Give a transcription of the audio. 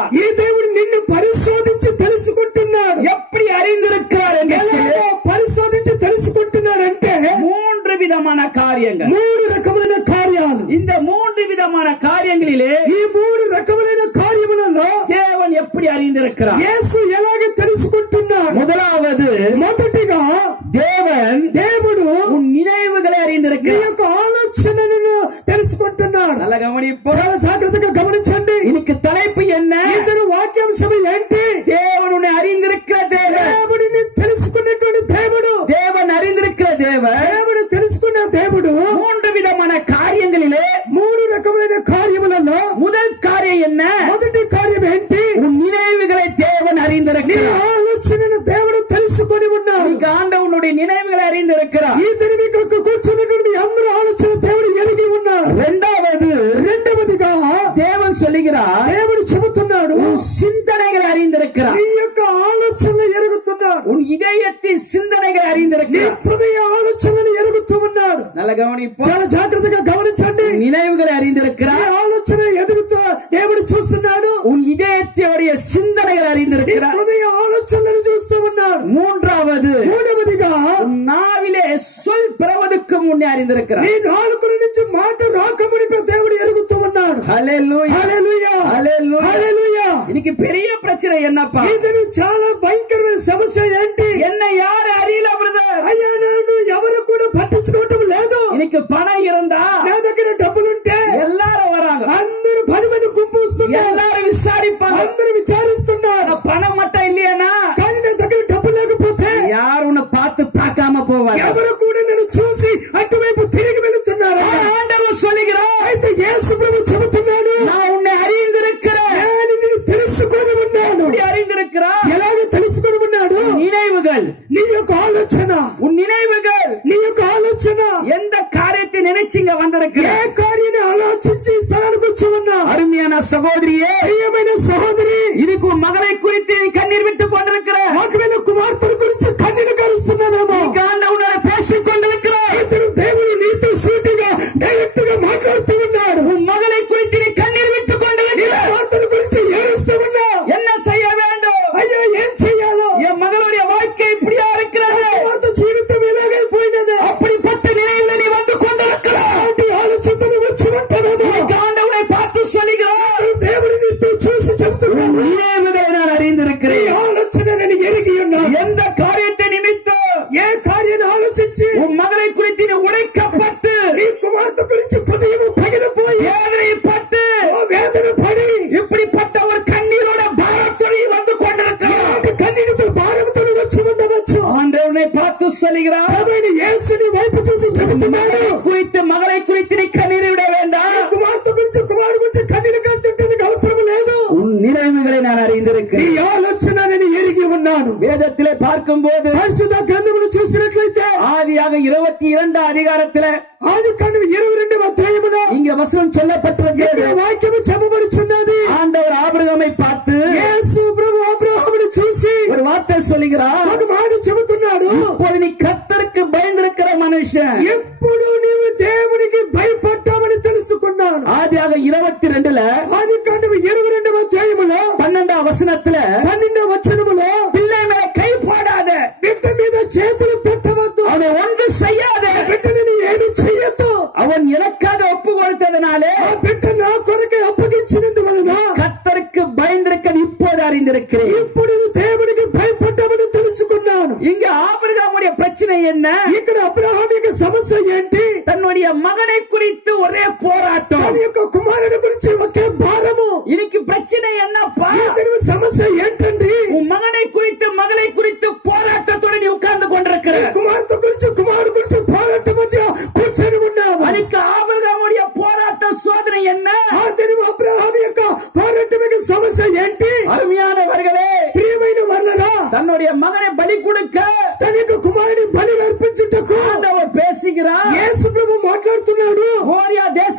அறிந்திருக்கிறார். ఈ దేవుడు నిన్ను పరిశోధించి తెలుసుకుంటున్నాడు. எப்படி அறிந்திருக்கிறார் என்று పరిశోధించి తెలుసుకుంటున్నాడంటే 3 విధమైన కార్యங்கள், 3 రకమైన కార్యాలు. இந்த 3 విధమైన కార్యங்களிலே ఈ 3 రకమైన కార్యములలో தேவன் எப்படி அறிந்திருக்கிறார்? యేసు ఎలాగ తెలుసుకుంటున్నాడు? మొదటిగా దేవుడు உன் నిனைవుகளை నీ அறிந்திருக்கிறார். యొక్క ఆలోచనలను తెలుసుకుంటున్నాడు. நல்லா கவனிப்போம். చాలా జాగ్రత్తగా గమనించండి. இன்னைக்கு தலைப்பு என்ன? ఇతను వాక్యాంశం ఏంటి? தேவன் உன்னை அறிந்திருக்கிற தேவன். దేవుడిని తెలుసుకున్నటువంటి దేవుడు. தேவன் அறிந்திருக்கிற தேவன். దేవుడు తెలుసుకున్న దేవుడు 3 విధమైన కార్యங்களிலே 3 రకమైన కార్యములలో முதல் காரியம் என்ன? మొదటి కార్యం ఏంటి? உன் நினைவுகளை தேவன் నీ அறிந்திருக்கிறார். ఆలోచనను దేవుడు తెలుసుకొని ఉన్నాడు. நீங்க ஆண்டவனுடைய நினைவுகளை அறிந்திருக்கிறார். ఈ దినవికు కూర్చున్నటువంటి మీ అందరూ ఆలోచన దేవుడు ఎరిగి ఉన్నాడు. రెండవదిగా தேவன் சொல்லுகிறார், దేవుడు చెబుతున్నాడు உன் சிந்தனைகளை அறிந்திருக்கிறார். నీ యొక్క ఆలోచనలు ఎరుగుతున్నాడు. உன் இதயத்தின் சிந்தனைகளை నీ அறிந்திருக்கிறார். హృదయ ఆలోచనలు ఎరుగుతూ ఉన్నాడు. நல்ல கவனிப்போம். చాలా జాగ్రత్తగా గమనించండి. நினைவுகளை నీ அறிந்திருக்கிறார். ఆలోచన ఎదుగుతూ దేవుడు చూస్తున్నాడు. உன் இதயத்தோடைய சிந்தனைகளை నీ அறிந்திருக்கிறார். హృదయ ఆలోచనలను చూస్తూ ఉన్నాడు. మూడవదిగా உன் நாவிலே சொல் பிறவதற்கு முன்னே அறிந்திருக்கிறார். నీ నాలుకల నుంచి మాట రాకమునిపై దేవుడు ఎరుగుతూ ఉన్నాడు. హల్లెలూయా, హల్లెలూయా, హల్లెలూయా, హల్లెలూయా. இன்னைக்கு பெரிய பிரச்சனை என்னப்பா? ఇది చాలా భయంకరమైన సమస్య ఏంటి? என்ன யாரு அறியல பிரதர்? అయ్యా నేను ఎవరు కూడా పట్టించుకోవటం లేదు. இன்னைக்கு பணம் இருந்தா నా దగ్గర డబ్బులుంటే எல்லாரும் வராங்க, అందరూ 10 మంది గుంపు వస్తున్నారు. எல்லாரும் விசாரிப்பாங்க. అందరూ విచారిస్తున్నారు. பணம் மட்டும் இல்லையானா కానీ నా దగ్గర డబ్బు లేకపోతే யாரும் உன்னை பார்த்து பார்க்காம போவாங்க. ఎవరు కూడా నేను చూసి అటువైపు తిరిగి వెళుతున్నారు. ஆண்டவர் சொல்லுகிறார், అయితే యేసు ప్రభు చెబుతున్నాడు, நான் உன்னை அறிந்திருக்கிறேன். నేను నిన్ను తెలుసుకొని ఉన్నాను. எப்படி அறிந்திருக்கிறார்? ఎలాగ తెలుసుకొని ఉన్నాడు? நினைவுகள், నీ యొక్క ఆలోచన, உன் நினைவுகள் నీ యొక్క ఆలోచన எந்த காரியத்தை நினைச்சிங்க வந்திருக்கிற? ఏ కార్యాన్ని ఆలోచించి స్థానానికి వచ్చి ఉన్నా? அருமையான சகோதரியே, ప్రియమైన సహోదరి, இதுக்கு உன் మగனை குறித்து நீ కన్నీர் விட்டுக் கொண்டிருக்கிற, ఒకవేళ కుమార్తెల గురించి కన్నీరు కారుస్తున్నావేమో. உன்னை பேசிக் கொண்டிருக்கிற, ఇతను దేవుడు నీతో సూటిగా డైరెక్ట్ గా మాట్లాడుతూ ఉన్నాడు. உன் மகளை குறித்து நீ கண்ணீர் விட்டுக் கொண்டிருக்கிற, కుమార్తెల గురించి ఏడుస్తూ ఉన్నా. என்ன செய்ய வேண்டும்? అయ్యో ఏం చెయ్యాలో? என் மகளுடைய வாழ்க்கை இப்படியா இருக்கிறது, కుమార్తె జీవితం ఇలాగైపోయినది. அப்படிப்பட்ட நினைவுல நீ வந்து கொண்டிருக்கிற. అలాంటి ఆలోచనలు వచ్చి ఉంటావేమో. ஆண்டவனை பார்த்து சொல்லுகிறார், దేవుడు నీతో చూసి చెబుతున్నాడు, நினைவுகளை நான் ఈ அறிந்திருக்கிறேன். ఆలోచన నేను ఎరిగి ఉన్నాను. எந்த காரியத்தை நிமித்தம் ఏ కార్యాన్ని ఆలోచించి உன் மகளை குறித்து நீ உடைக்கப்பட்டு, నీ కుమార్తె గురించి హృదయం పగిలిపోయి வேதனைப்பட்டு, వేదన పడి இப்படிப்பட்ட ஒரு கண்ணீரோட பாரத்தோடு வந்து கொண்டிருக்கிறார். కన్నీటితో భారంతో వచ్చి ఉండవచ్చు. ஆண்டவனை பார்த்து சொல்லுகிறார், ఆయన యేసుని వైపు చూసి చెబుతున్నాడు, குறித்து மகளை குறித்து நீ கண்ணீர் விட வேண்டாம். కుమార్తె గురించి కుమారుడు గురించి కన్నీరు కాల్చుంటే నీకు అవసరం లేదు. உன் நினைவுகளை நான் ఈ அறிந்திருக்கிறேன். ఆలోచన నేను ఎరిగి ఉన్నాను. வேதத்திலே பார்க்கும்போது పరిశుద్ధ గ్రంథములు చూసినట్లయితే ஆதியாக 22 அதிகாரத்திலே ఆదికాండం 22వ అధ్యాయములో இங்க வசனம் சொல்லப்பட்டிருக்கிறது. వాక్యము చెప్పబడుచున్నది. ஆண்டவர் ஆபிரகாமை பார்த்து యేసు ప్రభు అబ్రహామును చూసి ஒரு வார்த்தை சொல்லுகிறார், ఒక మాట చెబుతున్నాడు, இப்போது நீ கர்த்தருக்கு பயந்திருக்கிற மனுஷன். ఎప్పుడు నీవు దేవునికి భయపడ్డావని తెలుసుకున్నాను. ஆதியாக 22 ఆదికాండం 22వ అధ్యాయములో 12 వచనத்துல 12వ వచనములో பிள்ளை மேல கை போடாத, బిడ్డ మీద చేతులు పెట్టవద్దు, அவனை ஒன்று செய்யாத, బిడ్డని ఏమి చెయ్యొద్దు, அவன் எனக்காக ஒப்பு கொடுத்ததனாலே ఆ బిడ్డ నా కొరకే అప్పగించినందువలన கர்த்தருக்கு பயந்திருக்க இப்போது அறிந்திருக்கிறேன். ఇప్పుడు దేవునికి భయపడ్డావని తెలుసుకున్నాను. இங்க ஆபிரகாமுடைய பிரச்சனை என்ன? ఇక్కడ అబ్రహాం యొక్క సమస్య ఏంటి? தன்னுடைய மகனை குறித்து ஒரே போராட்டம். తన యొక్క కుమారుడి గురించి ఒకే భారము. இன்னைக்கு பிரச்சனை என்னப்பா? ఇతని సమస్య ఏంటండి? உன் மகனை குறித்து மகளை குறித்து போராட்டத்தோட நீ உட்கார்ந்து கொண்டிருக்கிற. కుమార్తె గురించి కుమారుడు గురించి పోరాటం మధ్య కూర్చొని ఉన్నావు. அதுக்கு ஆபிரகாமுடைய போராட்ட சோதனை என்ன? ఆ దినము అబ్రహాం యొక్క పోరాటం యొక్క సమస్య ఏంటి? அருமையானவர்களே, ప్రియమైన వాళ్ళరా, தன்னுடைய மகனை பலி கொடுக்க తన యొక్క కుమారుని బలి అర్పించుటకు ஆண்டவர் பேசுகிறார். యేసు ప్రభు మాట్లాడుతున్నాడు. மோரியா தேச